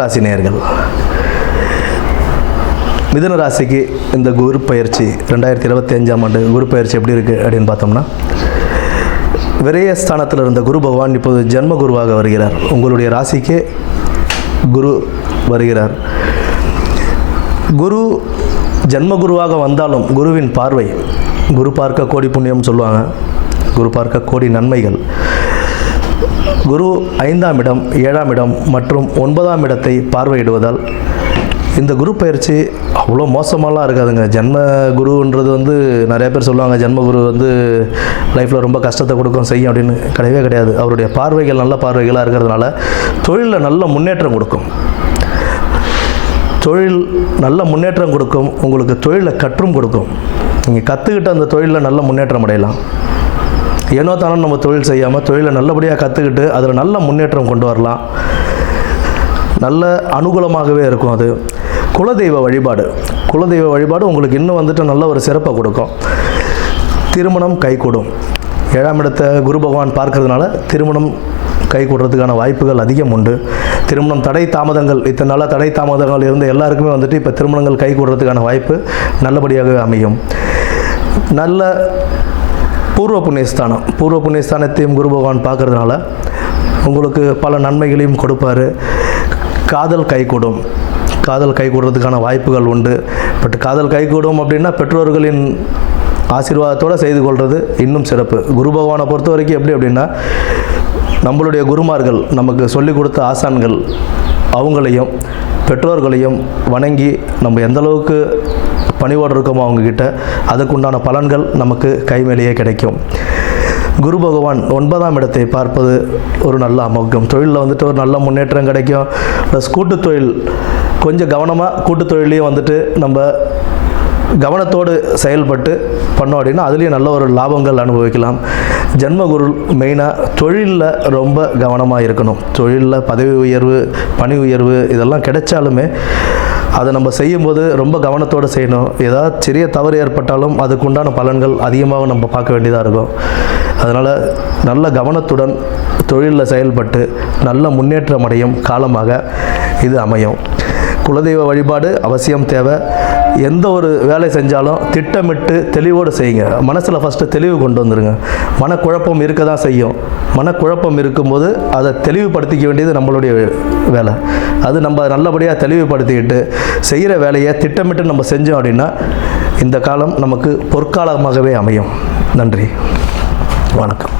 ராசி நேயர்கள், மிதுன ராசிக்கு இந்த குரு பயிற்சி 2025ஆம் ஆண்டு குரு பயிற்சி எப்படி இருக்குது அப்படின்னு பார்த்தோம்னா, விரயஸ்தானத்தில் இருந்த குரு பகவான் இப்போது ஜென்ம குருவாக வருகிறார். உங்களுடைய ராசிக்கே குரு வருகிறார். குரு ஜென்ம குருவாக வந்தாலும் குருவின் பார்வை, குரு பார்க்க கோடி புண்ணியம் சொல்லுவாங்க, குரு பார்க்க கோடி நன்மைகள். குரு 5ஆம் இடம், 7ஆம் இடம் மற்றும் 9ஆம் இடத்தை பார்வையிடுவதால் இந்த குரு பயிற்சி அவ்வளோ மோசமாலாம் இருக்காதுங்க. ஜென்ம குருன்றது நிறைய பேர் சொல்லுவாங்க, ஜென்ம குரு லைஃப்பில் ரொம்ப கஷ்டத்தை கொடுக்கும் செய்யும் அப்படின்னு. கிடையவே கிடையாது. அவருடைய பார்வைகள் நல்ல பார்வைகளாக இருக்கிறதுனால தொழிலில் நல்ல முன்னேற்றம் கொடுக்கும். தொழில் நல்ல முன்னேற்றம் கொடுக்கும். உங்களுக்கு தொழிலை கற்றும் கொடுக்கும். நீங்கள் கற்றுக்கிட்ட அந்த தொழிலில் நல்ல முன்னேற்றம் அடையலாம். ஏனோ தானோ நம்ம தொழில் செய்யாமல் தொழிலை நல்லபடியாக கற்றுக்கிட்டு அதில் நல்ல முன்னேற்றம் கொண்டு வரலாம். நல்ல அனுகூலமாகவே இருக்கும். அது குலதெய்வ வழிபாடு, குலதெய்வ வழிபாடு உங்களுக்கு இன்னும் நல்ல ஒரு சிறப்பை கொடுக்கும். திருமணம் கைகூடும். 7ஆம் இடத்தை குரு பகவான் பார்க்கறதுனால திருமணம் கைகூடுறதுக்கான வாய்ப்புகள் அதிகம் உண்டு. திருமணம் தடை தாமதங்கள், இத்தனை நாளாக தடை தாமதங்கள் இருந்த எல்லாருக்குமே இப்போ திருமணங்கள் கைகூடுறதுக்கான வாய்ப்பு நல்லபடியாகவே அமையும். நல்ல பூர்வ புண்ணியஸ்தானம், பூர்வ புண்ணியஸ்தானத்தையும் குரு பகவான் பார்க்கறதுனால உங்களுக்கு பல நன்மைகளையும் கொடுப்பார். காதல் கைகூடும். காதல் கைகூடுறதுக்கான வாய்ப்புகள் உண்டு. பட் காதல் கைகூடும் அப்படின்னா பெற்றோர்களின் ஆசீர்வாதத்தோடு செய்து கொள்வது இன்னும் சிறப்பு. குரு பகவானை பொறுத்த வரைக்கும் எப்படி அப்படின்னா, நம்மளுடைய குருமார்கள், நமக்கு சொல்லிக் கொடுத்த ஆசான்கள், அவங்களையும் பெற்றோர்களையும் வணங்கி நம்ம எந்தளவுக்கு பணிவோடு இருக்கோமோ அவங்கக்கிட்ட, அதுக்குண்டான பலன்கள் நமக்கு கைமேலேயே கிடைக்கும். குரு பகவான் 9ஆம் இடத்தை பார்ப்பது ஒரு நல்ல அமோகம். தொழிலில் ஒரு நல்ல முன்னேற்றம் கிடைக்கும். ப்ளஸ் கூட்டுத் தொழில் கொஞ்சம் கவனமாக, கூட்டுத் தொழிலையும் நம்ம கவனத்தோடு செயல்பட்டு பண்ணோம் அப்படின்னா அதுலேயும் நல்ல ஒரு லாபங்கள் அனுபவிக்கலாம். ஜென்மகுரு மெயினாக தொழிலில் ரொம்ப கவனமாக இருக்கணும். தொழிலில் பதவி உயர்வு, பணி உயர்வு இதெல்லாம் கிடைச்சாலுமே அதை நம்ம செய்யும்போது ரொம்ப கவனத்தோடு செய்யணும். ஏதாவது சிறிய தவறு ஏற்பட்டாலும் அதுக்குண்டான பலன்கள் அதிகமாக நம்ம பார்க்க வேண்டியதாக இருக்கும். அதனால் நல்ல கவனத்துடன் தொழிலில் செயல்பட்டு நல்ல முன்னேற்றம் அடையும் காலமாக இது அமையும். குலதெய்வ வழிபாடு அவசியம் தேவை. எந்த ஒரு வேலை செஞ்சாலும் திட்டமிட்டு தெளிவோடு செய்யுங்க. மனசில் ஃபஸ்ட்டு தெளிவு கொண்டு வந்துடுங்க. மனக்குழப்பம் இருக்க தான் செய்யும். மனக்குழப்பம் இருக்கும்போது அதை தெளிவுபடுத்திக்க வேண்டியது நம்மளுடைய வேலை. அது நம்ம நல்லபடியாக தெளிவுபடுத்திக்கிட்டு செய்கிற வேலையை திட்டமிட்டு நம்ம செஞ்சோம் அப்படின்னா இந்த காலம் நமக்கு பொற்காலமாகவே அமையும். நன்றி, வணக்கம்.